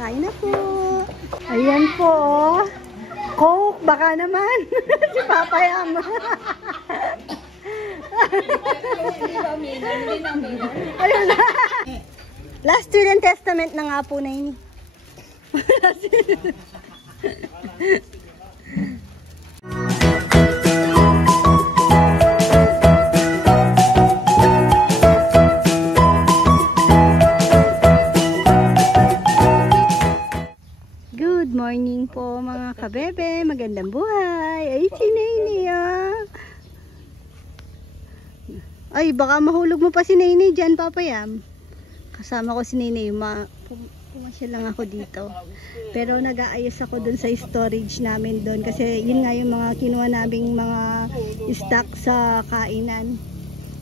Kain na po. Ayan po. Coke, baka naman. Si Papa Yam. Ayun na. Last will and testament na nga po na yun. Good morning po mga kabebe. Magandang buhay. Ay, si Nene ah. Ay, baka mahulog mo pa si Nene dyan, Papa Yam. Kasama ko si Nene. Pumasya lang ako dito. Pero nag-aayos ako dun sa storage namin dun. Kasi yun nga yung mga kinuha naming mga stock sa kainan.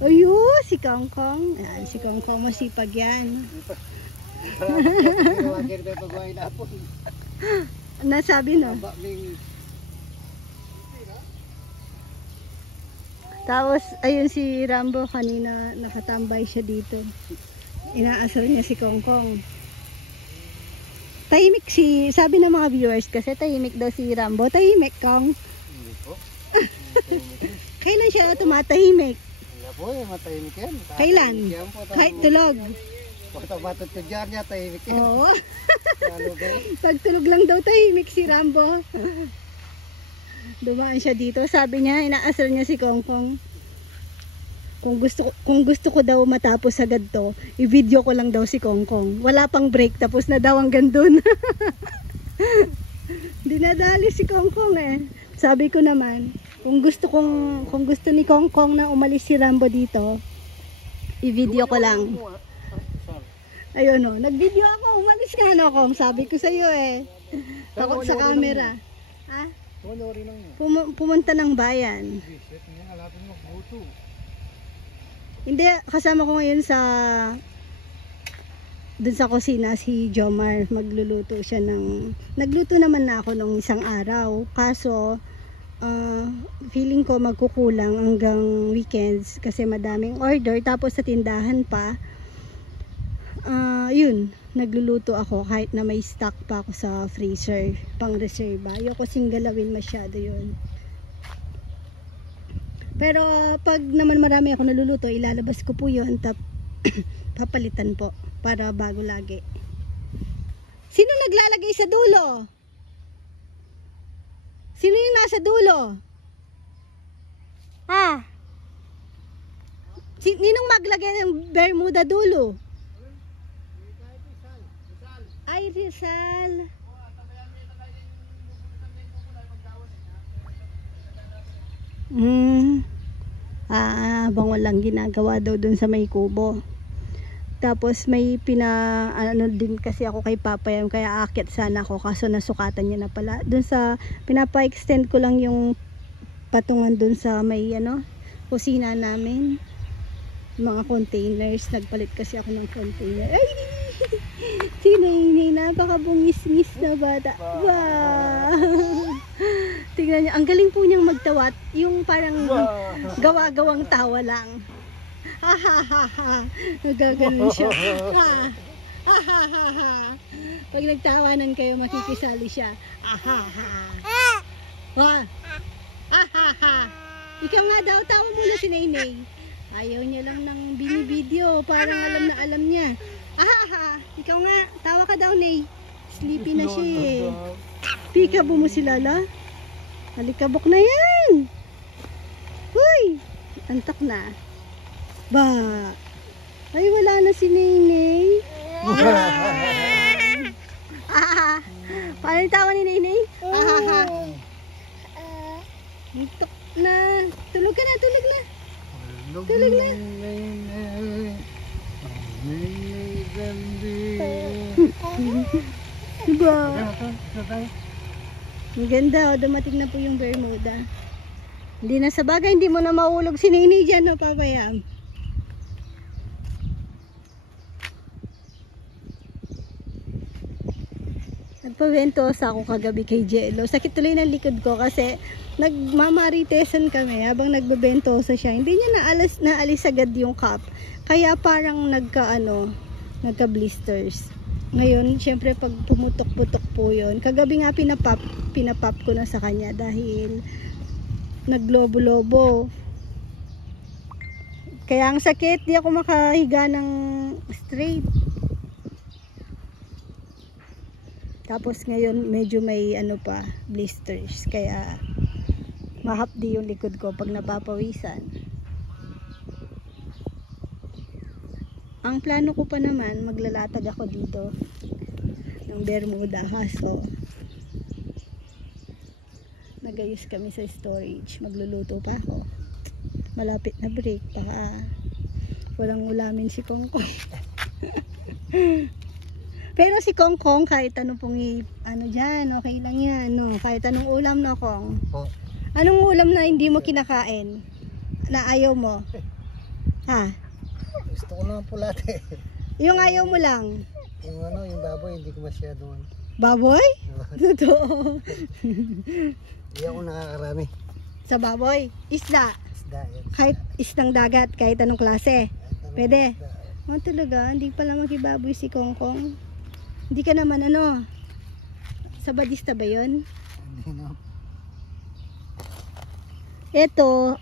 Ayun, si Kong Kong. Ayan, si Kong Kong masipag yan. Nasabi no? Tapos ayun si Rambo kanina nakatambay siya dito. Inaasar niya si Kong Kong. Tahimik sabi ng mga viewers kasi tahimik daw si Rambo. Tahimik Kong. Hindi po. Kailan siya tumatahimik? Wala po, matahimik yan. Kailan? Kahit tulog. Pagkabatod ko dyan niya, tahimik yan. Oo. Pagtulog lang daw tahimik si Rambo. Dumaan siya dito. Sabi niya, inaasar niya si Kong Kong. Kung gusto ko daw matapos agad to, i-video ko lang daw si Kong Kong. Wala pang break, tapos na daw hanggang dun. Dinadali si Kong Kong eh. Sabi ko naman, kung gusto ni Kong Kong na umalis si Rambo dito, i-video ko lang. Ayun o, nag-video ako, umalis ka na Kong. Sabi ko sa'yo eh. Takot sa camera. Ha? Pumunta ng bayan. Hindi, kasama ko ngayon dun sa kusina si Jomar. Magluluto siya nagluto naman na ako nung isang araw. Kaso, feeling ko magkukulang hanggang weekends kasi madaming order. Tapos sa tindahan pa, yun, nagluluto ako kahit na may stock pa ako sa freezer, pang reserva. Ayoko kasing galawin masyado yun. Pero pag naman marami ako naluluto, ilalabas ko po yun, papalitan po para bago lagi. Sino naglalagay sa dulo? Sino yung nasa dulo? Ha? Ninong maglagay ng Bermuda dulo? Ay, Rizal. Bango lang ginagawa daw dun sa may kubo. Tapos may ano din kasi ako kay Papa Yam, kaya aakyat sana ako kaso nasukatan niya na pala. Dun sa pinapa-extend ko lang yung patungan dun sa may kusina namin. Mga containers, nagpalit kasi ako ng container. Ay! Si Nene, napakabungis-ngis na bata. Wow! Tingnan niyo, ang galing po niyang magtawat. Yung parang gawa-gawang tawa lang. Ha ha ha ha. Nagaganon siya. Ha ha ha ha ha. Pag nagtawanan kayo, makikisali siya. Ha ha ha. Ha ha ha ha. Ikaw nga daw, tawa muna si Nene. Ayaw niya lang ng binibideo. Parang alam niya. Ahaha, ikaw nga, tawa ka daw, Ney. Sleepy na siya eh. Peekaboo mo si Lala. Halikabok na yan. Huy, antak na. Ba, ay wala na si Nene. Paano yung tawa ni Nene? Ahaha. Antak na. Tulog ka na, tulog na. Tulog na. Diba? Ang ganda, dumating na po yung Bermuda. Hindi na sa bagay, hindi mo na maulog si Nene dyan, no, Papa Yam? Nagpaventosa ako kagabi kay Jello. Sakit tuloy ng likod ko kasi nagmamaritesan kami habang nagbebentosa siya. Hindi niya naalis agad yung cup. Kaya parang nagka blisters. Ngayon, syempre pag pumutok-putok po yun, kagabi nga pinapop ko na sa kanya dahil naglobo-lobo. Kaya ang sakit, di ako makahiga ng straight. Tapos ngayon, medyo may blisters. Kaya mahapdi yung likod ko pag napapawisan. Ang plano ko pa naman, maglalatag ako dito ng Bermuda. Kaso, nagayos kami sa storage. Magluluto pa ako. Malapit na break. Baka walang ulamin si Kongkong. Pero si Kongkong, kahit ano pong dyan, okay lang yan. No? Kahit anong ulam na, Kong. Po. Anong ulam na hindi mo kinakain? Na ayaw mo? Ha? Gusto ko naman pulate. Yung ayaw mo lang? Yung baboy, hindi ko masyado. Baboy? Totoo. Hindi ako nakakarami. Sa baboy? Isda? Isda yan. Kahit isdang dagat, kahit anong klase? Pwede? Isda. Oh, talaga? Hindi pala magibaboy si Kongkong? Hindi ka naman sabadista ba yun? Hindi na. Ito,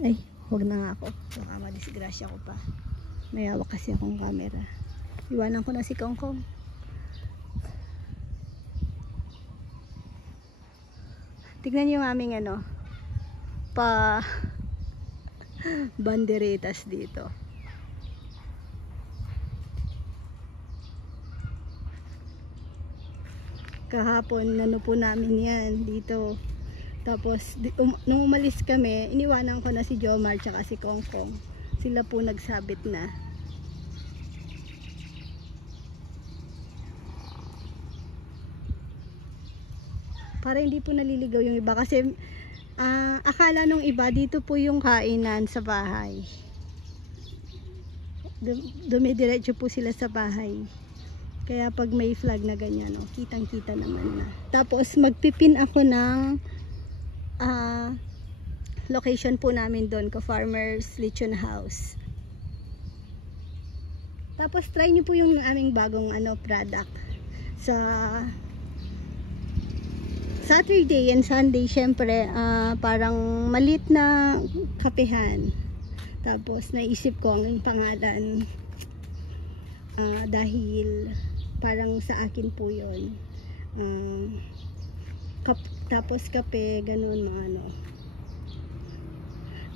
ay, huwag na nga ako. Baka madisgrasya ko pa. May hawak kasi akong camera. Iwanan ko na si Kongkong. Tignan yung aming banderitas dito. Kahapon po namin yan dito. Tapos nung umalis kami, iniwanan ko na si Jomar tsaka si Kongkong. Sila po nagsabit na. Para hindi po naliligaw yung iba kasi akala nung iba dito po yung kainan sa bahay. Dumidiretso po sila sa bahay. Kaya pag may flag na ganyan, kitang-kita naman na. Tapos magpipin ako ng location po namin doon, Ka-Farmers Lechon House. Tapos try nyo po yung aming bagong product sa Saturday and Sunday. Syempre parang malit na kapehan. Tapos naisip ko ang pangalan dahil parang sa akin po yun. Tapos kape, ganun mga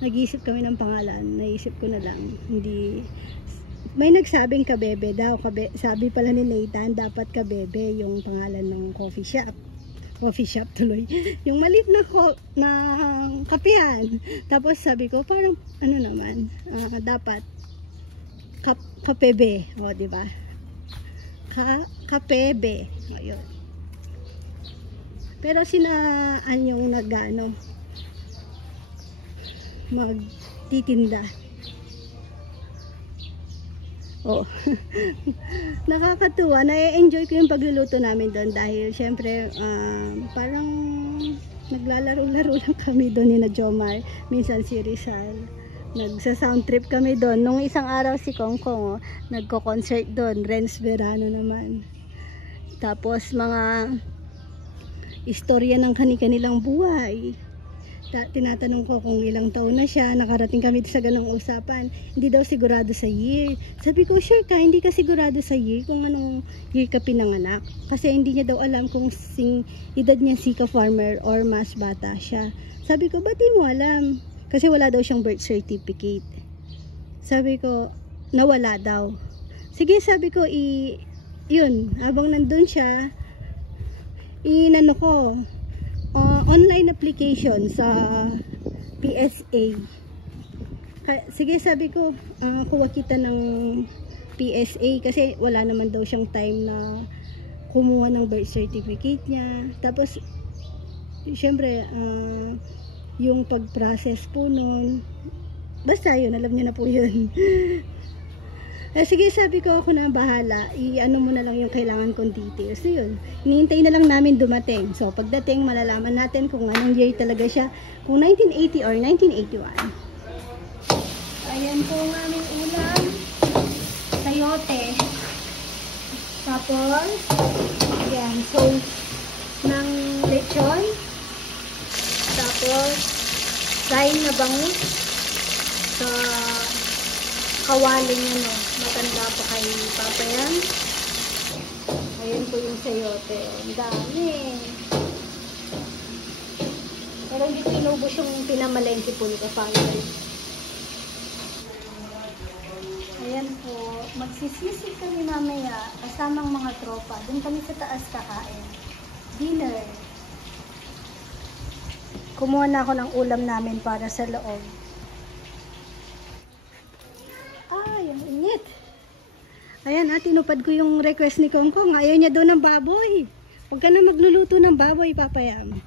nag-iisip kami ng pangalan. Naisip ko na lang, hindi. May nagsabing Kabebe daw. Sabi pala ni Nathan, dapat Kabebe yung pangalan ng coffee shop. Coffee shop tuloy. Yung maliit na kapihan. Tapos sabi ko, parang naman, dapat Kapebe. O, diba? Kapebe. Ayun. Pero sinaan yung magtitinda. Oh. Nakakatuwa. Na-enjoy ko yung pagluluto namin doon dahil syempre parang naglalaro-laro lang kami doon ni na Jomar. Minsan si Rizal. Nagsa-sound trip kami doon. Nung isang araw si Kongkong nagko-concert doon. Renz Verano naman. Tapos mga istorya ng kanilang buhay. Tinatanong ko kung ilang taon na siya. Nakarating kami sa ganong usapan. Hindi daw sigurado sa year. Sabi ko, sure ka, hindi ka sigurado sa year kung anong year ka pinanganak. Kasi hindi niya daw alam kung edad niya si ka-farmer or mas bata siya. Sabi ko, ba't di mo alam? Kasi wala daw siyang birth certificate. Sabi ko, nawala daw. Sige, sabi ko, yun, habang nandun siya, online application sa PSA. Sige, sabi ko, kuha kita ng PSA kasi wala naman daw siyang time na kumuha ng birth certificate niya. Tapos, syempre, yung pag-process po nun, basta yun, alam niya na po yun. Sige, sabi ko, ako na bahala. I-ano mo na lang yung kailangan kong details. So yun, hinihintay na lang namin dumating. So pagdating, malalaman natin kung anong year talaga siya. Kung 1980 or 1981. Ayan po ang aming ulam. sayote. Tapos, yan, sauce ng lechon. Tapos, kain na bangus sa kawaling yun, no. Matanda pa kay Papa yan. Ayan po yung sayote. Ang dami. Pero hindi ko inubos yung pinamalengke po ni Kapangay. Ayan po. Magsisisig kami mamaya kasamang mga tropa. Doon kami sa taas kakain. Dinner. Kumuha na ako ng ulam namin para sa loob. Ay, ang init. Ayan, tinupad ko yung request ni Kongkong. Ayaw niya daw ng baboy. Huwag ka na magluluto ng baboy, Papayam.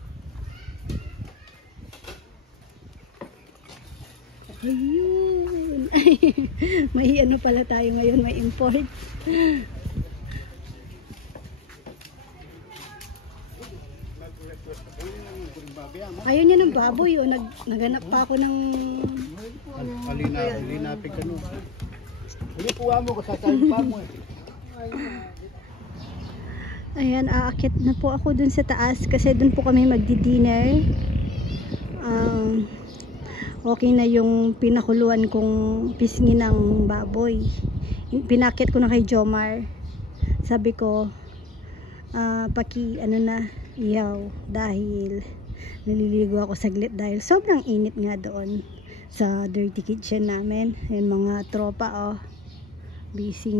Ayun. Ay, may ano pala tayo ngayon, may import. Ayaw niya ng baboy. O, naghanap pa ako ng... Alinapig ka no. Hindi puwa mo, kasasayin pa mo eh. Ayan, aakit na po ako dun sa taas kasi dun po kami magdi-dinner. Okay na yung pinakuluan kong pisngi ng baboy. Pinakit ko na kay Jomar. Sabi ko, ihaw dahil naliligo ako saglit dahil sobrang init nga doon sa dirty kitchen namin. Yung mga tropa busy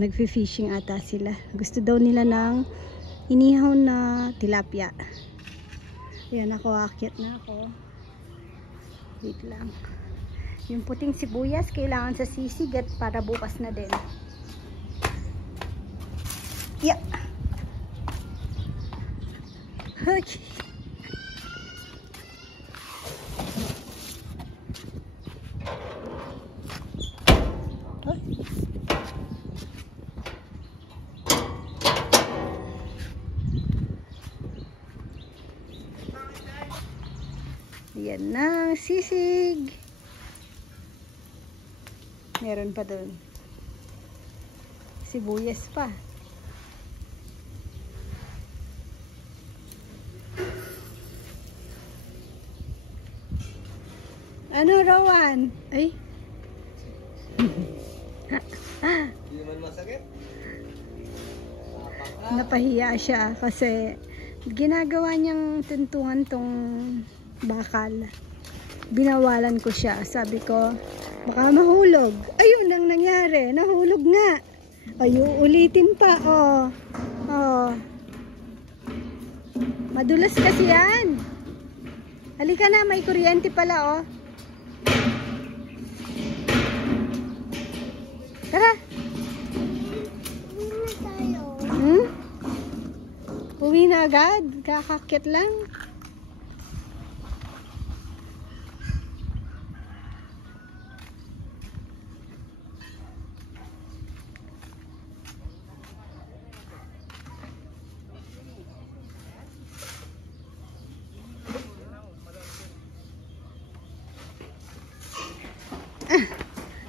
nagfi-fishing ata sila. Gusto daw nila ng inihaw na tilapia. Ayan, ako akyat na ako. Wait lang. Yung puting sibuyas kailangan sa sisig at para bukas na din. Yeah. Okay. Yan na, sisig. Meron pa doon. Sibuyas pa. Ano, Rowan? Ay. Hindi naman masakit. Napahiya siya kasi ginagawa niyang tuntungan tong bakal. Binawalan ko siya. Sabi ko, baka mahulog. Ayun ang nangyari. Nahulog nga. Ayun, ulitin pa. Madulas kasi yan. Halika na, may kuryente pala, Tara. Uwi na agad. Kakakit lang.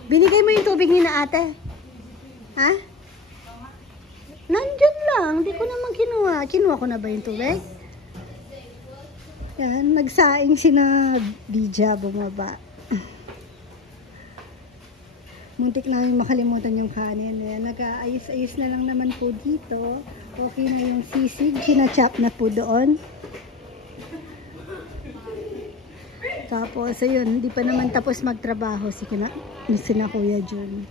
Binigay mo yung tubig ni na ate? Ha? Nandyan lang. Hindi ko naman kinuha. Kinuha ko na ba yung tubig? Yan. Nagsaing si na Bija bumaba. Muntik na yung makalimutan yung kanin. Yan. Nag-aayos-ayos na lang naman po dito. Okay na yung sisig. Sinachop na po doon. Tapos, ayun, hindi pa naman tapos magtrabaho si Kuya Jun.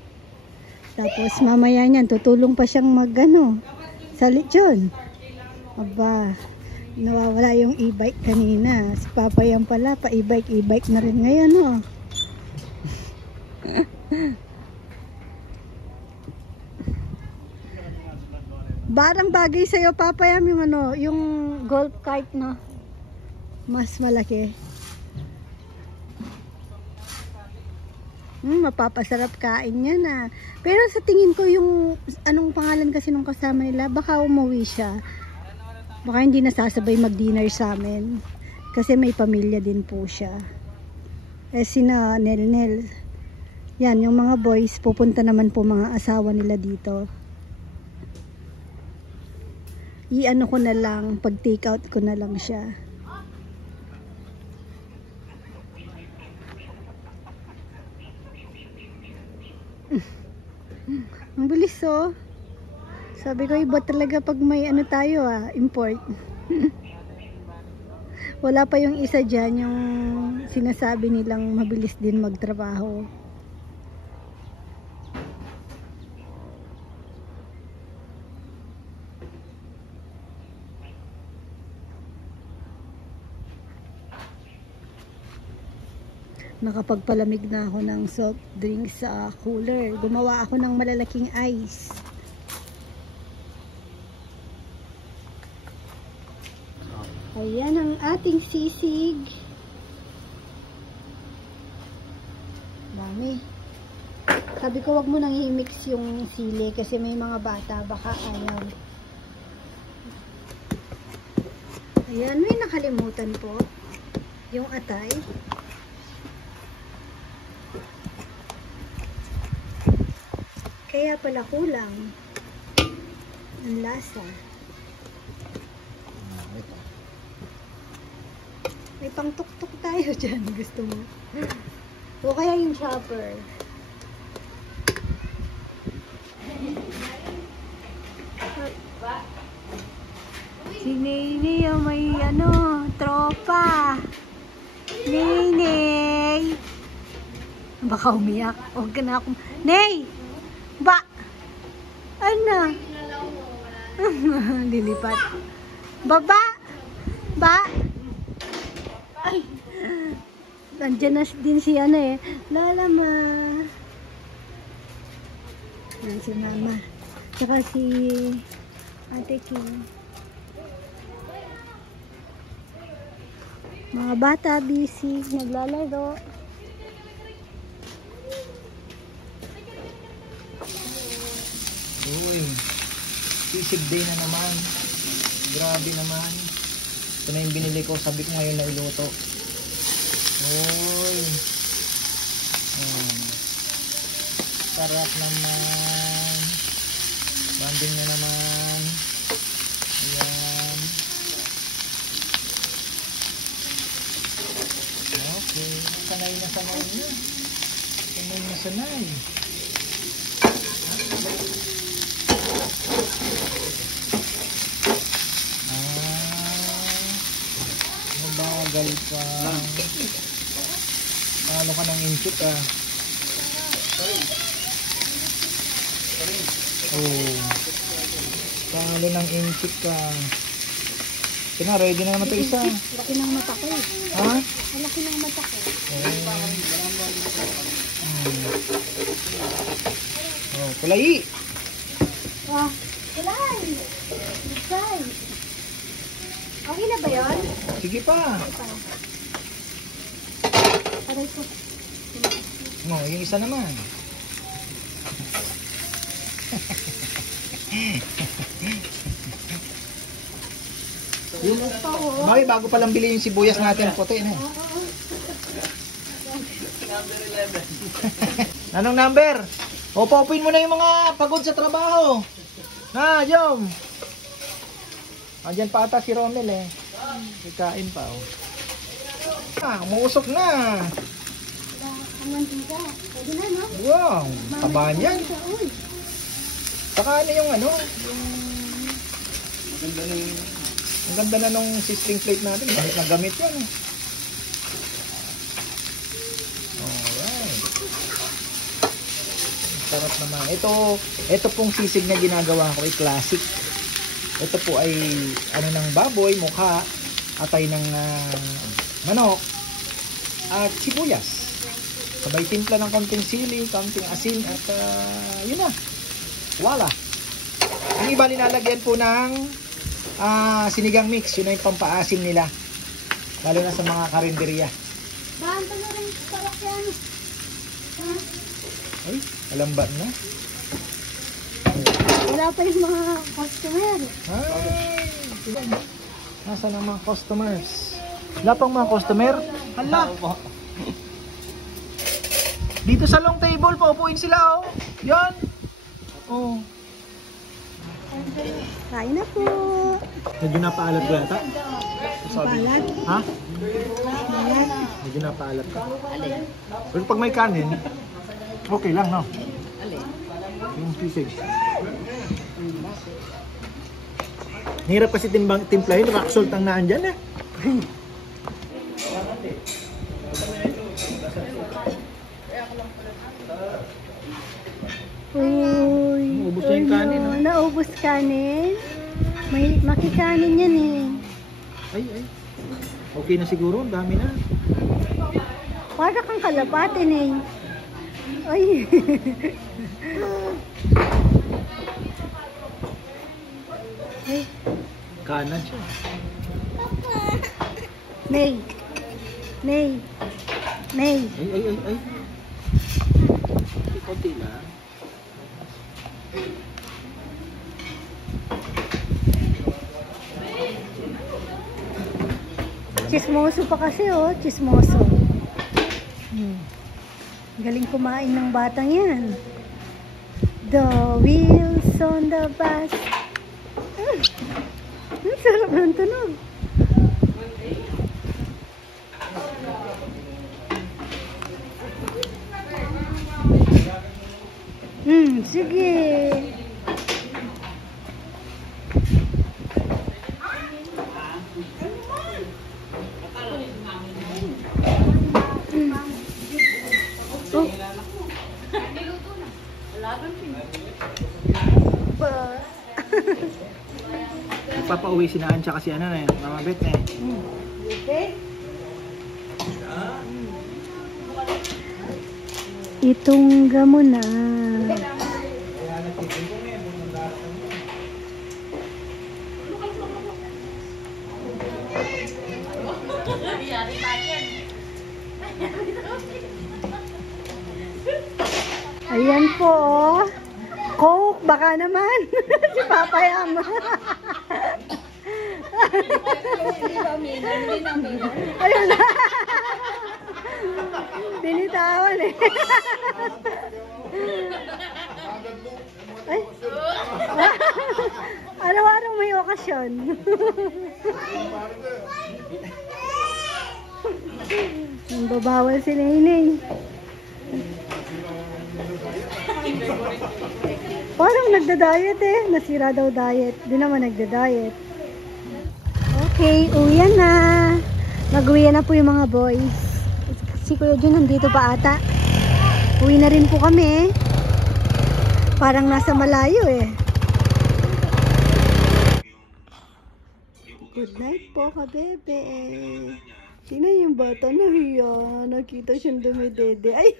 Tapos, mamaya niyan, tutulong pa siyang sa lechon. Aba, nawawala yung e-bike kanina. Si Papa yan pala, pa-e-bike na rin ngayon, Barang bagay sa'yo, Papa yan, yung golf cart, no? Mas malaki. Mapapasarap kain yan Pero sa tingin ko yung anong pangalan kasi nung kasama nila, baka umuwi siya. Baka hindi nasasabay mag-dinner sa amin. Kasi may pamilya din po siya. Sina Nel Yan, yung mga boys, pupunta naman po mga asawa nila dito. I-ano ko na lang, pag take out ko na lang siya. Ang bilis oh. Sabi ko, iba talaga pag may ano tayo import. Wala pa yung isa dyan, yung sinasabi nilang mabilis din magtrabaho. Nakapagpalamig na ako ng soft drink sa cooler. Gumawa ako ng malalaking ice. Ayan ang ating sisig. Dami. Sabi ko wag mo nang i-mix yung sili kasi may mga bata baka ayaw. Ayan, may nakalimutan po. Yung atay. Kaya pala kulang ang lasa. May pangtuktok tayo dyan. Gusto mo? O kaya yung chopper. Si Nene yung may tropa. Nene! Baka umiyak. Huwag ka na akong... Ney! Ba! Ano? Lilipat. Baba! Ba! Ay! Nandiyan na din si Lala ma. Yan si Mama. Tsaka si Ate Kim. Mga bata busy. Naglalaro. Uy, sisig day na naman. Grabe naman. Ito na yung binili ko. Sabi ko ngayon na iluto. Uy. Sarap naman. Banding na naman. Ayan. Okay. Sanay na sanay na. Sanay na sanay. Mabagal pa. Talo ka ng inchik Oh. Talo ng inchik Ito na, ready na naman ito isa. Laki ng mata ko. Ha? Laki ng mata ko. Kulay! Kulay! Kulay! Okay na ba yun? Sige pa. Aray ko. Yung isa naman. Yung Mami, bago palang bili yung sibuyas natin puti na. Number 11. Anong number? Popin mo na yung mga pagod sa trabaho. Jom. Andiyan pa ata si Romel Ikain pa umuusok na. Pwede na, no? Wow, taba niyan. Saka yung ang ganda na nung sistering plate natin. Gamit na gamit yan. Alright. Sarap naman. Ito pong sisig na ginagawa ko ay classic. Ito po ay ng baboy, mukha, atay ng manok, at sibuyas. Sabay timpla ng konting sili, konting asin, at yun na. Wala. Ang iba nilalagyan po ng sinigang mix. Yun na yung pampaasim nila. Lalo na sa mga karinderya. Bahan pa na rin sarap yan. Ay, alambat na. Wala pa yung mga customer. Ay, nasa ng mga customers? Wala pang mga customer? Hala. Dito sa long table, paupuin sila, oh. Yan. Oh. Kain na po. Medyo napaalat ko yata. Balat. Ha? Balat. Medyo napaalat ka. Pero pag may kanin, okay lang, no? Yung sisig. Hirap kasi timplahin, rock salt ang naan dyan, eh. Uy. Naubos na yung kanin, no? no? Naubos kanin. May makikanin yan eh. Ay. Okay na siguro, ang dami na. Para kang kalapatin eh. Ay. Ay. Kanan siya. Nay. Nay. Nay. Ay. Konti lang. Chismoso pa kasi oh, chismoso. Galing kumain ng batang yan. The wheels on the bus. Ang sarap ng tunog. Sige. Oh. Ba. Ipapauwi si Naan tsaka si ano na yun, Mama Beth na eh. Okay. Itungga mo na. Ayan po, oh. Coke, baka naman. Si Papa Yam. Ayun na. Binitawan eh. Ay. Araw-araw may okasyon. Babawal si Neneng. Parang nagda-diet eh. Nasira daw diet. Di naman nagda-diet. Okay, uwian na. Mag-uwian na po yung mga boys. Si Kuya Jun nandito pa ata. Uwi na rin po kami. Parang nasa malayo eh. Good night po kabebe. Sino yung bata na hiya? Nakita siyang dumidede. Ay!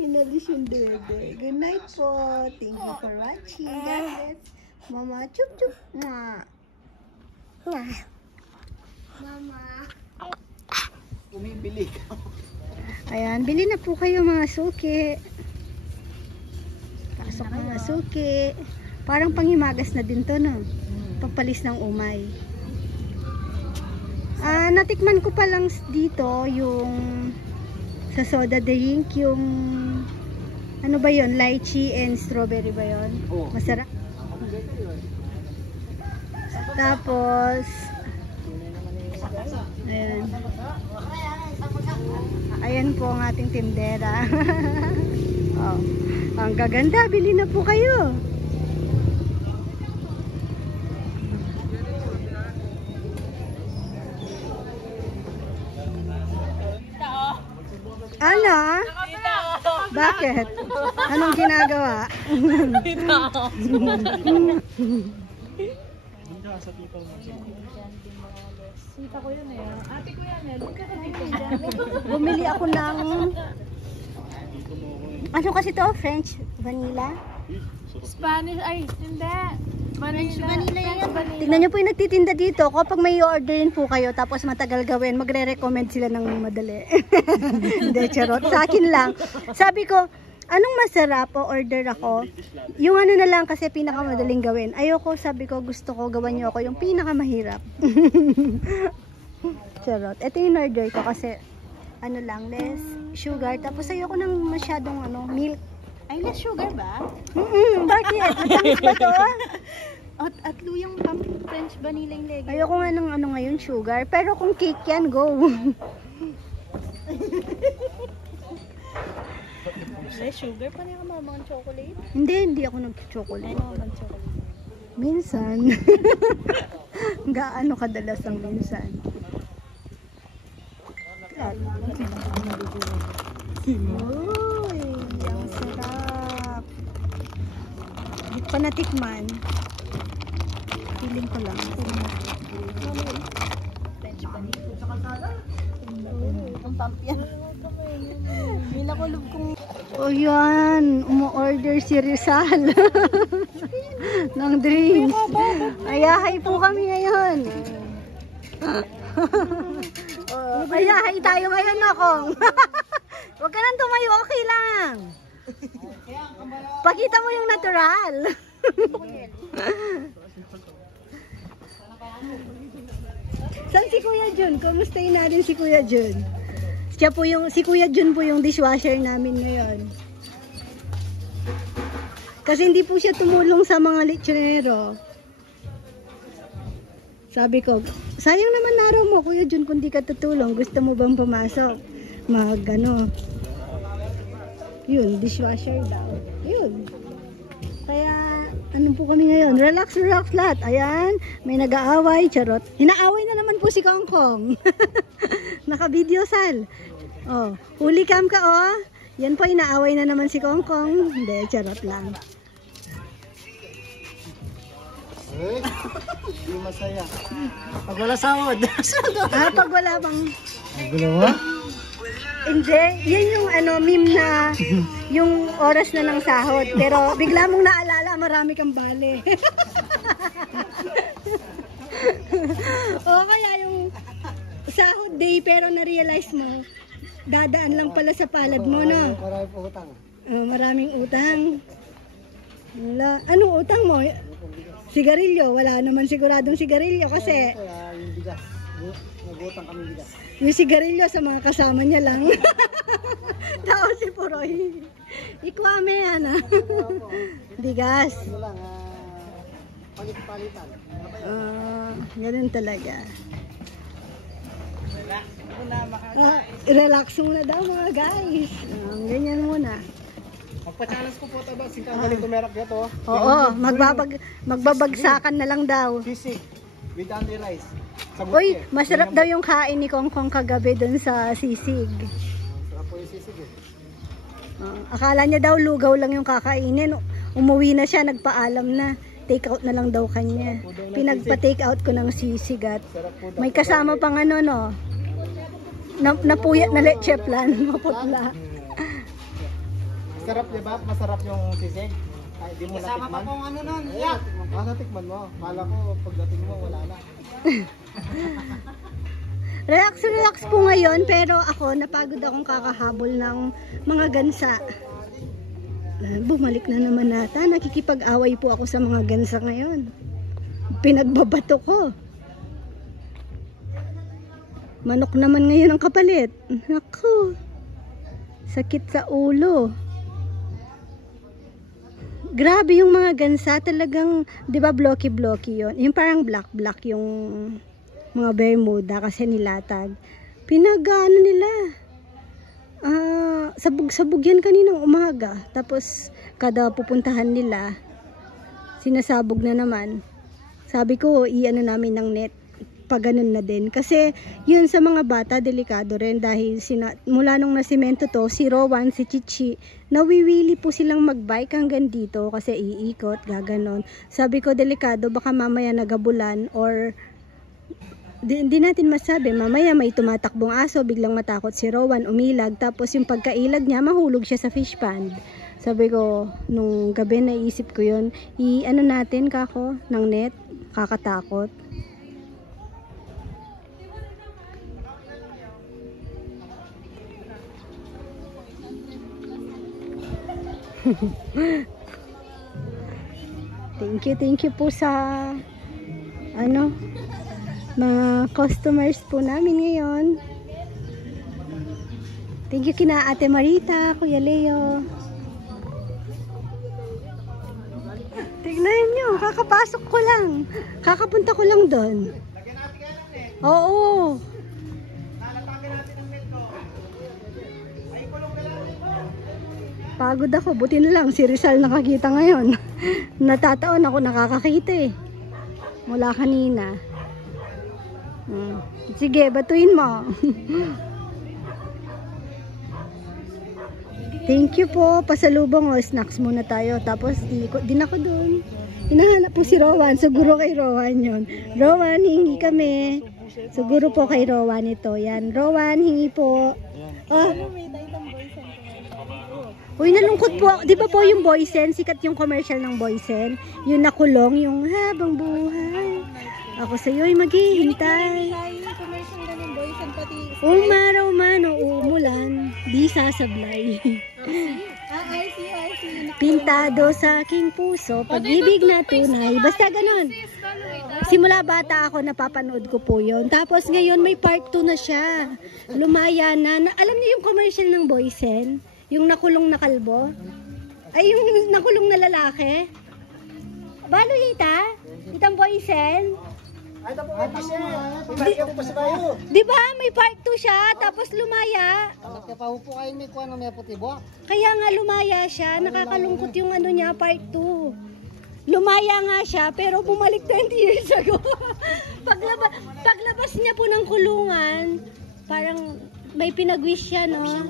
Inalis yung dede. Good night po. Thank you for watching. God bless. Mama, chup chup. Mwah. Mama. Bumibili ka. Ayan, bili na po kayo mga suki. Pasok mga suki. Parang panghimagas na din to, no? Pagpalis ng umay. Natikman ko pa lang dito yung sa soda drink, yung ano ba yon, lychee and strawberry ba yon? Oh. Masarap. Tapos ayan po ang ating tindera. Oh, ang gaganda, bili na po kayo. Ano? Bakit? Anong ginagawa? Sita ko yun eh. Ate ko yan eh. Look at dito. Bumili ako ng ano kasi to? French vanilla? Spanish. Ay, hindi. Vanilla yan. Tignan nyo po yung nagtitinda dito. Kapag may orderin po kayo tapos matagal gawin, magre-recommend sila ng madali. Hindi, charot. Sa akin lang. Sabi ko, anong masarap o order ako? Yung ano na lang kasi pinakamadaling gawin. Ayoko, sabi ko, gusto ko gawan nyo ako yung pinakamahirap. Charot. Ito yung order ko kasi ano lang, less sugar. Tapos ayoko ng masyadong milk. Ay, less sugar ba? Bakit? Matamis ba to? At luyang French vanilla yung legi. Ayoko nga ng ngayon, sugar. Pero kung cake yan, go. Less sugar pa niya mama ang chocolate? Hindi ako nag-chocolate. Ano ang chocolate? Minsan. Gaano kadalas ang minsan? Uy, ang sarap. Hindi pa natikman. Feeling ko lang. French vanilla. Ang pump yan. Minakulog kong... O yan, umu-order si Rizal ng drinks. Ayahay po kami ngayon. Ayahay tayo ngayon, Nakong. Huwag ka nang tumayo, okay lang. Pakita mo yung natural. Saan si Kuya Jun? Kumustahin natin si Kuya Jun? Si Kuya Jun po yung dishwasher namin ngayon. Kasi hindi po siya tumulong sa mga lechonero. Sabi ko, sayang naman araw mo, Kuya Jun, kung di ka tutulong. Gusto mo bang pumasok? Yun, dishwasher daw. Yun. Kaya, ano po kami ngayon? Relax lahat. Ayan, may nag-aaway, charot. Hinaaway na naman po si Kongkong. Naka-video, Sal. Oh, huli cam ka, oh. Yan po, inaaway na naman si Kongkong. Hindi, charot lang. Hindi masaya. Pag wala sahod. Pag wala bang... Nagulo mo? Hindi, yun yung meme na yung oras na ng sahod. Pero bigla mong naalala, marami kang bale. O kaya yung sahod day pero na-realize mo, dadaan lang pala sa palad mo, no? Marami po utang. Maraming utang. Wala. Anong utang mo? Sigarilyo. Wala naman siguradong sigarilyo kasi Yung bigas. Nag-utang kami bigas. yung sigarilyo sa mga kasama niya lang. Tao si Puroy. Ikwame yan, ha? Bigas. Ano lang, palit-palitan. Ganun talaga. Relax muna daw mga guys. Ganyan muna. Magpa-challenge ko po ito ba? Singkagaling tumerap niya to. Oo, magbabagsakan na lang daw. Sisig. With only rice. Uy, masarap daw yung kain ni Kongkong kagabi dun sa sisig. Sarap po yung sisig eh. Akala niya daw lugaw lang yung kakainin. Umuwi na siya, nagpaalam na. Take out na lang daw kanya. Pinagpa-take out ko ng sisig at may kasama pang no? Napuyat na leche plan. Maputla. Sarap diba? Masarap yung sisig. Ay, di mo natikman. Kasama pa pong nun. Yeah. Natikman mo. Kala ko pagdating mo wala na. Relax po ngayon, pero ako napagod akong kakahabol ng mga gansa. Bumalik na naman nata. Nakikipag-away po ako sa mga gansa ngayon. Pinagbabato ko. Manok naman ngayon ang kapalit. Naku. Sakit sa ulo. Grabe yung mga gansa, talagang, di ba blocky yun? Yung parang black yung mga Bermuda kasi nilatag. Pinag-ano nila. Sabog yan kaninang umaga. Tapos, kada pupuntahan nila, sinasabog na naman. Sabi ko, i-ano namin ng net. Pag ganun na din. Kasi, yun sa mga bata, delikado rin dahil mula nung nasimento to, si Rowan, si Chichi, nawiwili po silang magbike hanggang dito kasi iikot, gaganon. Sabi ko, delikado, baka mamaya nagabulan or hindi natin masabi, mamaya may tumatakbong aso, biglang matakot si Rowan, umilag, tapos yung pagkailag niya, mahulog siya sa fish pond. Sabi ko, nung gabi naisip ko yun, i-ano natin kako ng net, kakatakot. Thank you po sa mga customers po namin ngayon. Thank you kina Ate Marita, Kuya Leo. Tignan nyo, kakapasok ko lang. Kakapunta ko lang doon. Oo. Pagod ako, buti na lang si Rizal nakakita ngayon. Natataon ako nakakakita eh. Mula kanina. Sige, batuin mo. Thank you po. Pasalubong o snacks muna tayo. Tapos ikot din ako doon. Hinahanap po si Rowan. Siguro kay Rowan yun. Rowan, hingi kami. Siguro po kay Rowan ito. Yan. Rowan, hingi po. Oh. Uy, nalungkot po. Di ba po yung Boysen? Sikat yung commercial ng Boysen. Yung nakulong, yung habang buhay. Ako sa'yo'y maghihintay. Umaraw man o umulan, di sasablay. Pintado sa aking puso, pag-ibig na tunay. Basta ganun. Simula bata ako, napapanood ko po yun. Tapos ngayon may part 2 na siya. Lumaya na. Alam niyo yung commercial ng Boysen? Yung nakulong na kalbo? Ay, yung nakulong na lalaki? Balo yita? Itang Boysen? Di ba may part 2 siya, tapos lumaya. Kaya nga lumaya siya, nakakalungkot yung ano niya, part 2. Lumaya nga siya, pero bumalik 20 years ago. Paglabas niya po ng kulungan, parang may pinag-wish siya, no?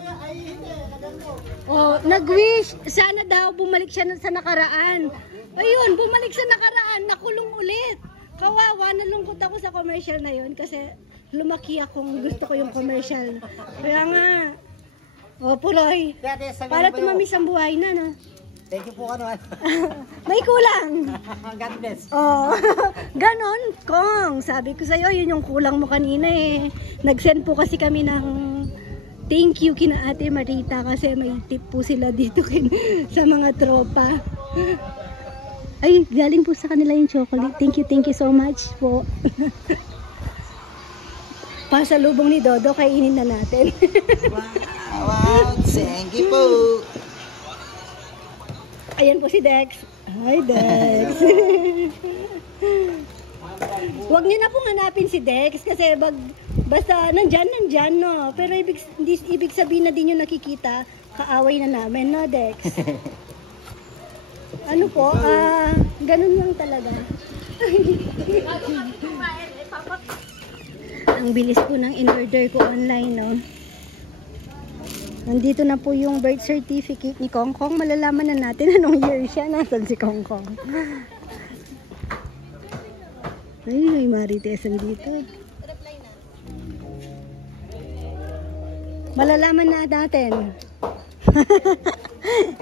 Oh, nag-wish. Sana daw bumalik siya sa nakaraan. Ayun, bumalik sa nakaraan, nakulong ulit. Kawawa, nalungkot ako sa commercial na yun kasi lumaki akong gusto ko yung commercial. Kaya nga, oh, Puroy, para tumamis ang buhay na, no? Thank you po, ano. May kulang. God bless. Oh, ganon, Kong. Sabi ko sa'yo, yun yung kulang mo kanina eh. Nag-send po kasi kami ng thank you kina Ate Marita kasi may tip po sila dito sa mga tropa. Ay, galing po sa kanila yung chocolate. Thank you so much po. Pasalubong ni Dodo, kainin na natin. Wow, thank you po. Ayan po si Dex. Hi, Dex. Huwag niyo na pong hanapin si Dex kasi basta nandyan, no? Pero ibig sabihin na din yung nakikita, kaaway na namin, no, Dex? Ano po, ganun lang talaga. Ang bilis po ng in-order ko online, no? Nandito na po yung birth certificate ni Kong Kong. Malalaman na natin anong year siya. Nasaan si Kong Kong? Ay, may maritesan dito. Malalaman na natin.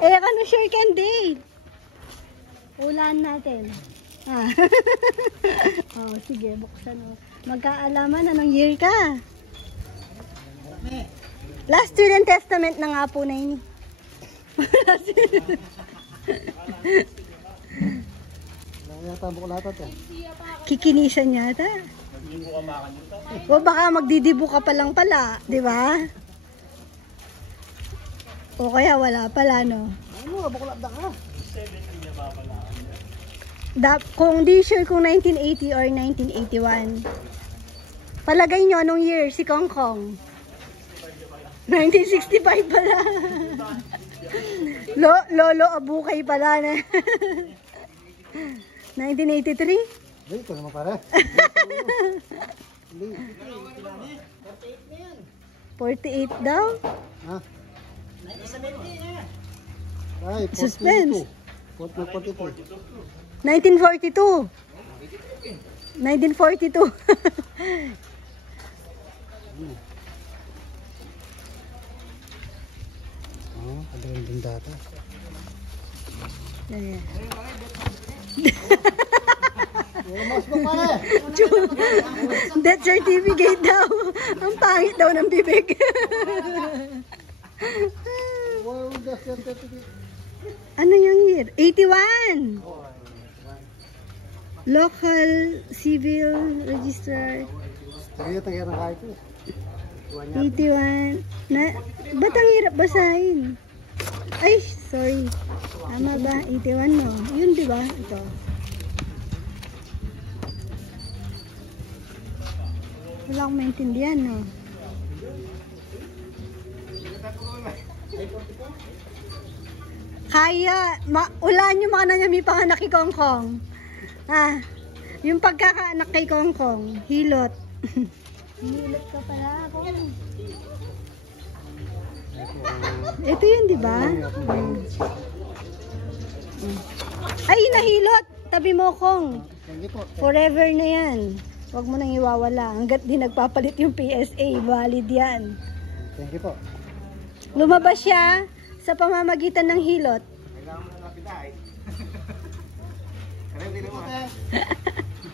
Eh, ano sure candy? Ulan natin. Oh, sige, buksan mo. Magkaalaman anong year ka? Last year and testament na nga po na yun. Kikinisan yata. O baka magdidibo ka pa lang pala, di ba? O kaya wala pala, no? Kung di sure kung 1980 or 1981. Palagay nyo anong year si Kong Kong? 1965 pala. Lolo Abukay pala na. 1983? Ito naman pare. 48 daw? Ha? Suspense. 42. 1942. 1942. Adaling din data. Death certificate daw. Ang pangit daw ng bibig. Ano yung year? 81. Local Civil Registrar. 81. Ba't ang hirap basahin? Ay, sorry. Tama ba? 81 no? Yun di ba? Ito. Wala akong maintindihan no? Kaya, ulaan nyo mga nanyami panganak kay Kongkong. Yung pagkakaanak kay Kongkong, hilot. Hilot ka pala ako. Ito yun, di ba? Ay, nahilot! Tabi mo, Kong. Forever na yan. Huwag mo nang iwawala. Hanggat di nagpapalit yung PSA, valid yan. Thank you po. Lumabas siya sa pamamagitan ng hilot.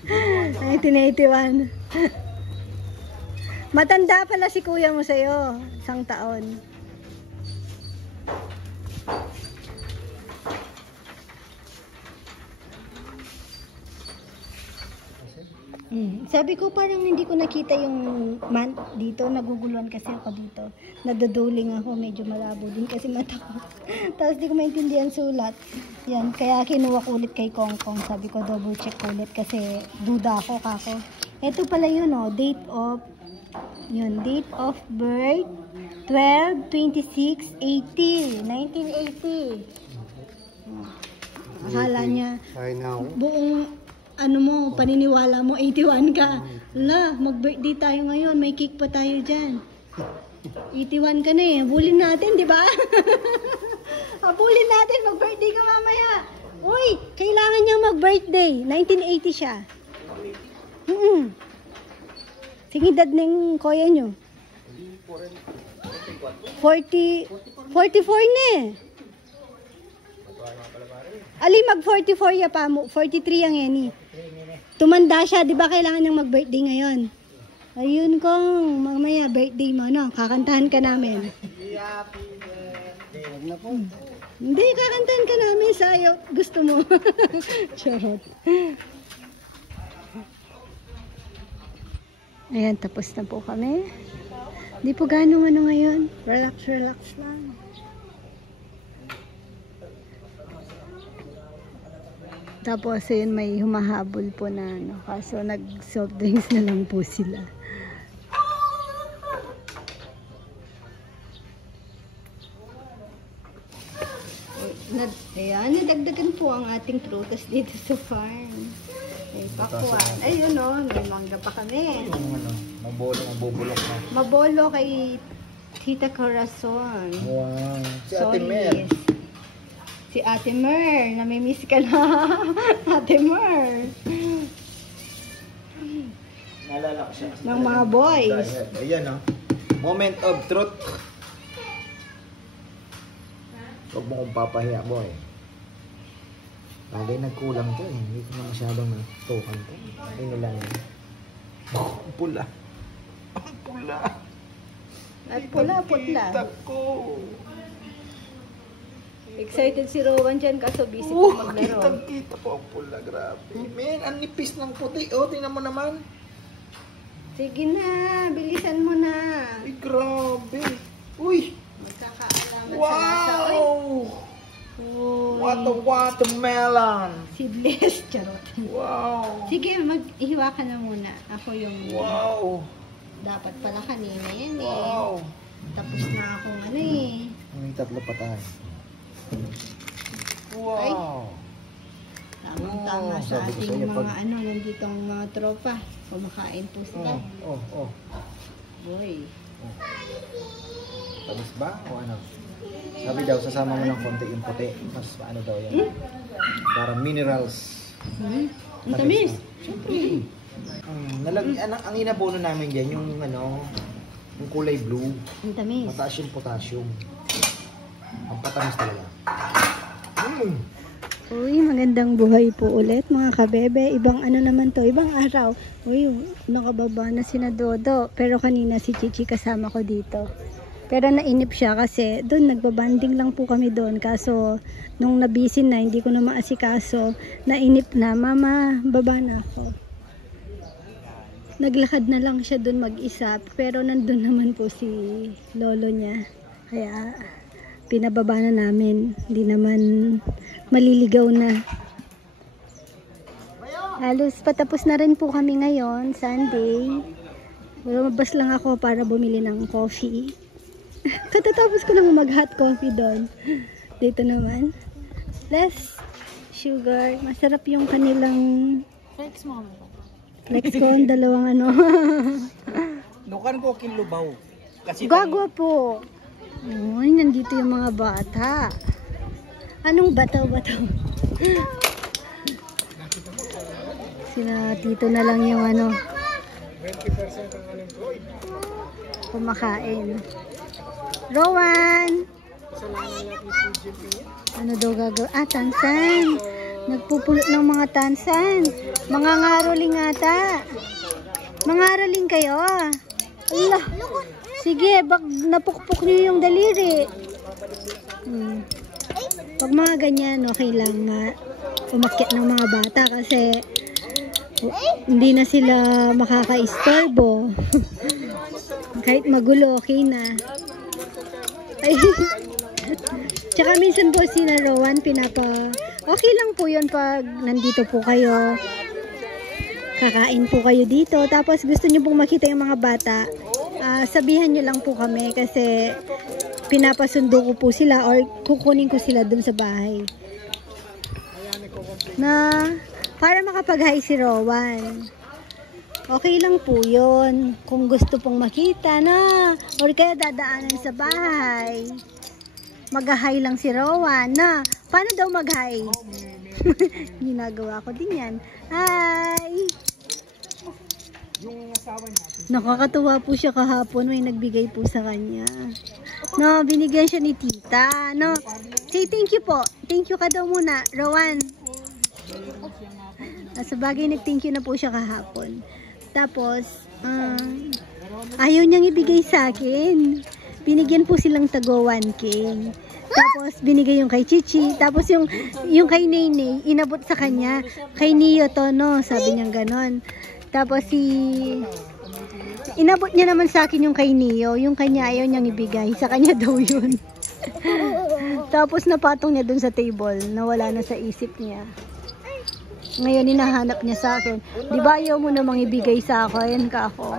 1981. Matanda pala si kuya mo sa'yo. 1 taon. Sabi ko parang hindi ko nakita yung month dito. Naguguluhan kasi ako dito. Nadodoling ako. Medyo malabo din kasi mata ko. Tapos di ko maintindihan sulat. Yan. Kaya kinuha ko ulit kay Kongkong. Sabi ko double check ulit kasi duda ako kako. Ito pala yun date of birth 12/26/80 1980. Akala niya buong paniniwala mo 81 ka. La, mag-birthday tayo ngayon, may cake pa tayo dyan. 81 ka na eh, bulin natin, di ba? Bulin natin, mag-birthday ka mamaya. Uy, kailangan niyang mag-birthday. 1980 siya. Sige, dad ng kuya niyo. 44 na eh. Ali, mag-44 ya pa mo. 43 ang eni. Tumanda siya, di ba kailangan niyang mag-birthday ngayon? Ayun kong, mamaya birthday mo, no? Kakantahan ka namin. Hindi, kakantahan ka namin sa'yo. Gusto mo. Charot. Ayan, tapos na po kami. Di po gano'ng ngayon. Relax lang. Tapos ayun, may humahabol po na kaso nag-soft drinks na lang po sila. Ayan, nadagdagan po ang ating prutas dito sa farm. May pakwan. Ayun may mangga pa kami. Mabubulok na. Mabolo kay Tita Corazon. Wow. Si Ate Mer. Si Ate Mer, namimiss ka na. Ate Mer. Naalala ko siya. Ng mga boys. Ayan Moment of truth. Huwag mo kong papahiya, boy. Bagay nagkulang to eh. Hindi ko na masyadong natukan to. Ayun lang yun. Ang pula. Ang pula. At pula. Kita ko. Excited si Rowan dyan kaso busy po maglaro. Kita po ang pula. Grabe. Man, ang nipis ng puti. Tingnan mo naman. Sige na, bilisan mo na. Ay, grabe. Uy. Magkakaalaman Wow. sa nasa. What a watermelon. Seedless. Charot. Wow. Sige, maghiwa ka na muna. Ako yung Wow. dapat pala kanina yan eh. Wow. Tapos na akong May 3 pa tayo. Wow. Tamang-tama sa sabi ko ating sa'yo, mga nandito ang mga tropa. Kumakain po sila. Boy. Tamis ba? O ano? Sabi daw, sasama mo ng konti yung puti. Mas ano daw yan? Para minerals. Ang tamis. Siyempre. Ang inabono namin dyan, yung yung kulay blue. Ang tamis. Mataas yung potassium. Ang patamis talaga. Uy, magandang buhay po ulit mga kabebe. Ibang naman to, ibang araw. Uy, nakababa na si Dodo. Pero kanina si Chichi kasama ko dito. Pero nainip siya kasi doon nagbabanding lang po kami doon. Kaso nung nabisin na, hindi ko na maasikaso. Nainip na, mama, baba na ako. naglakad na lang siya dun mag-isa, pero nandun naman po si lolo niya. Kaya pinababa na namin. Hindi naman maliligaw na. Halos patapos na rin po kami ngayon, Sunday. Lumabas lang ako para bumili ng coffee. Katatapos ko lang mag-hot coffee doon. Dito naman. Less sugar. Masarap yung kanilang Flex mo kami. flex ko, dalawang ano. Nukan ko kinlubaw. Kasi Gagwa po. Uy, nandito yung mga bata. Anong bataw-bataw? Sina tito na lang yung ano. 20% ang unemployed. Kumakain. Rowan! Ano daw gagawin? Ah, tansan. Nagpupulot ng mga tansan. Mga ngaroling ata. Mga ngaroling kayo. Allah. Sige, bak napukpok niyo yung daliri. Pag mga ganyan, okay lang umakyat ng mga bata kasi hindi na sila makaka-istorbo. Kahit magulo, okay na. Ay. Tsaka minsan po si Rowan, okay lang po yun pag nandito po kayo. Kakain po kayo dito. Tapos gusto nyo pong makita yung mga bata. Sabihan nyo lang po kami kasi pinapasundo ko po sila or kukunin ko sila dun sa bahay. Na para makapag-hi si Rowan. Okay lang po yun. Kung gusto pong makita na or kaya dadaanan sa bahay. Mag-hi lang si Rowan na. Paano daw mag-hi? Ginagawa ko din yan. Hi! Yung asawa niya. Nakakatuwa po siya kahapon. May nagbigay po sa kanya. No, binigyan siya ni tita. No, say thank you po. Thank you ka daw muna, Rowan. Sa bagay, nag-thank you na po siya kahapon. Tapos, ayaw niyang ibigay sa akin. Binigyan po silang tago 1K. Tapos, binigay yung kay Chichi. Tapos, yung kay Nene, inabot sa kanya. Kay Neo to, no? Sabi niya ganon. Tapos, inabot niya naman sa akin yung kay Neo. Yung kanya, ayaw niyang ibigay. Sa kanya daw yun. Tapos, napatong niya dun sa table. Nawala na sa isip niya. Ngayon, hinahanap niya sa akin. Di ba ayaw mo namang ibigay sa akin, kako?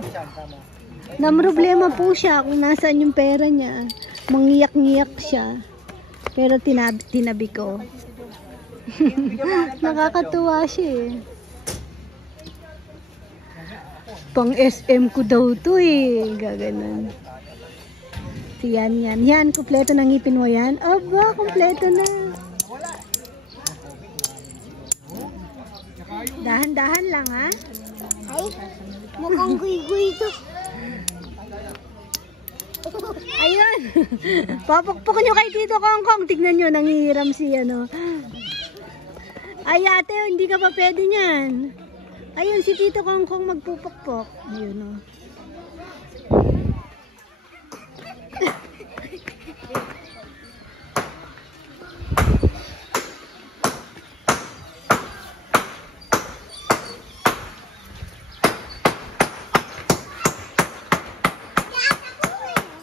Namroblema po siya kung nasaan yung pera niya. Mangiyak-ngiyak siya. Pero tinabi ko. Nakakatuwa siya eh. Pang SM ko daw to eh. Gaganon. Yan. Yan, kumpleto na ngipin mo yan. Aba, kumpleto na. Dahan-dahan lang ha. Ay, mukhang guy-guy ito. Ayun. Papukpok nyo kay Tito Kongkong. Tignan nyo, nangihiram si ano. Ay ate, hindi ka pa pwede niyan. Ayun, si Tito Kongkong magpupukpok. Ayun o.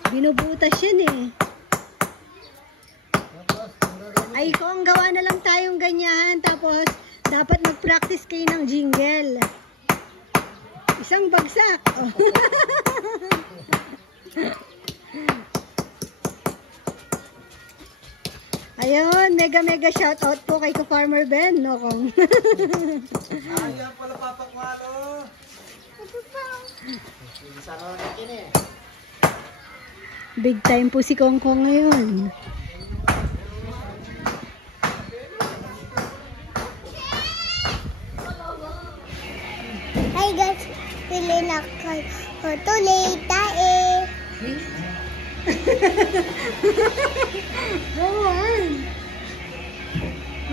Binubutas yan eh. Ay, kung gawa na lang tayong ganyan. Tapos, dapat mag-practice kayo ng jingle. Isang bagsak. Oh. Ayun, mega shoutout po kay Ka-Farmer Ben, no kong. Ayaw pala papakwalo. Sana natin eh. Big time po si Kongkong ngayon. Hi guys, pili na ko tuloy tae. Rowan!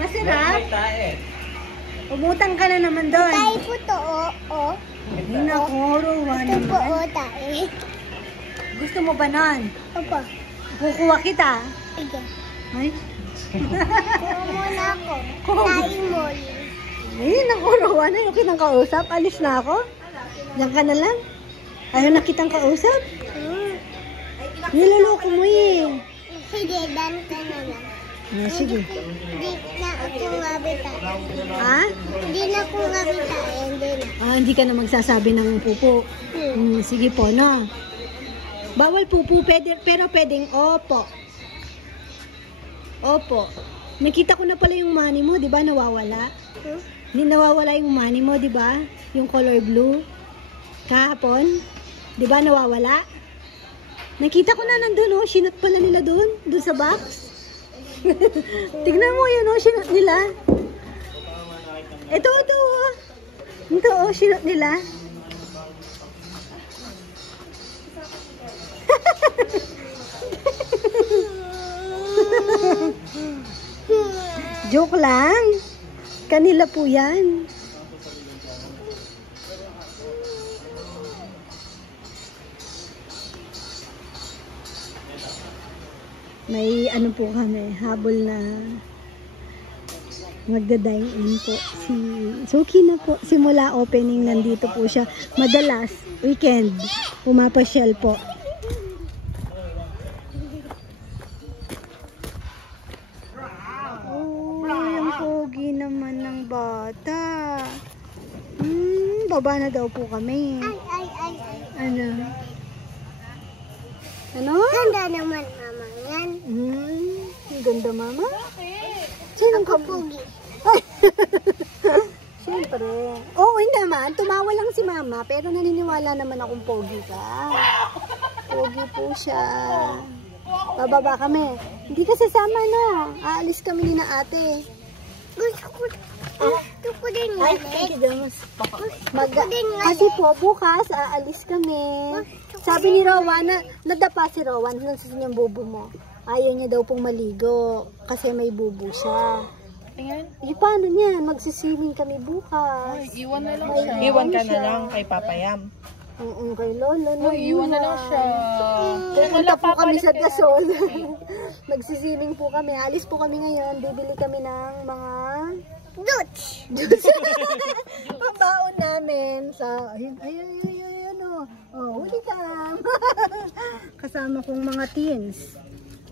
Masarap? Umutang ka na naman doon. Tae po to, oh. Nako, Rowan Ito po, naman. oh, tae. Gusto mo ba nun? Opo. Kukuha kita. Sige. Ay? Kuha muna ako. Tae mo. Ay, naku, Rowan. Ayaw kitang kausap. Alis na ako. Diyan ka na lang? Ayaw na kitang kausap? Niloloko mo eh. Sige, dan ka na lang. Sige. Hindi na ako ngabitain. Ha? Hindi na ako ngabitain. Hindi na. Hindi ka na magsasabi ng pupo. Sige po na. Bawal pupo, pero pwedeng opo. Opo. Nakita ko na pala yung money mo, di ba? Nawawala. Hindi nawawala yung money mo, di ba? Yung color blue. Kahapon. Di ba nawawala? Nakita ko na nandun, oh. Sinot pala nila doon. Doon sa box. Tignan mo yun, oh. Sinot nila. Ito, oh. Ito, oh. Sinot nila. Joke lang. Kanila po yan. May ano po kami, habol na magda-dine in po. Si Suki na po. Simula opening nandito po siya. Madalas, weekend, pumapasyal po. Ang pogi naman ng bata. Baba na daw po kami. Ay. Ano? Ano? Ganda naman, mama. Yan. Ang ganda, mama. Sinong Pogi. Siyempre. Oo naman, tumawa lang si mama, pero naniniwala naman akong pogi ka. Pogi po siya. Bababa kami. Hindi ka sasama na. Aalis kami ni na ate. Gusto ko din Ay, ulit. thank you, James. din nga Kasi po, bukas, aalis kami. Sabi ni Rowan, nadapa si Rowan sa yung bubo mo. Ayaw niya daw pong maligo kasi may bubo siya. Tingnan. Paano niyan? Magsiswimming kami bukas. Iwan na lang May siya. iwan ka na lang kay Papayam. Oo, kay Lolo. Iwan na lang siya. Pupunta po kami sa Dasol. Magsiswimming po kami. Alis po kami ngayon. Bibili kami ng mga Dutch. pambaon namin sa ayun huli ka. Kasama kong mga teens.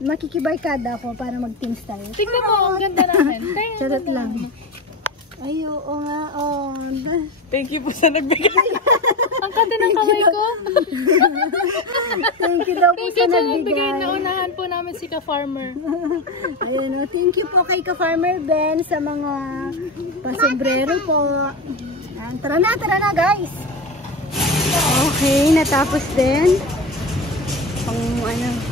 Makikibarkada ako para mag-teens tayo. Tignan mo, ang ganda namin. Charot lang. Ay, oo nga, oh. Thank you po sa nagbigay. Ang kati ng kamay ko. Thank you daw po Thank sa you sa nagbigay. nagbigay. Naunahan po namin si Ka-Farmer. Ayun, oh. Thank you po kay Ka-Farmer Ben sa mga pasombrero po. Ayan, tara na guys. Okay, natapos din. Pang ano,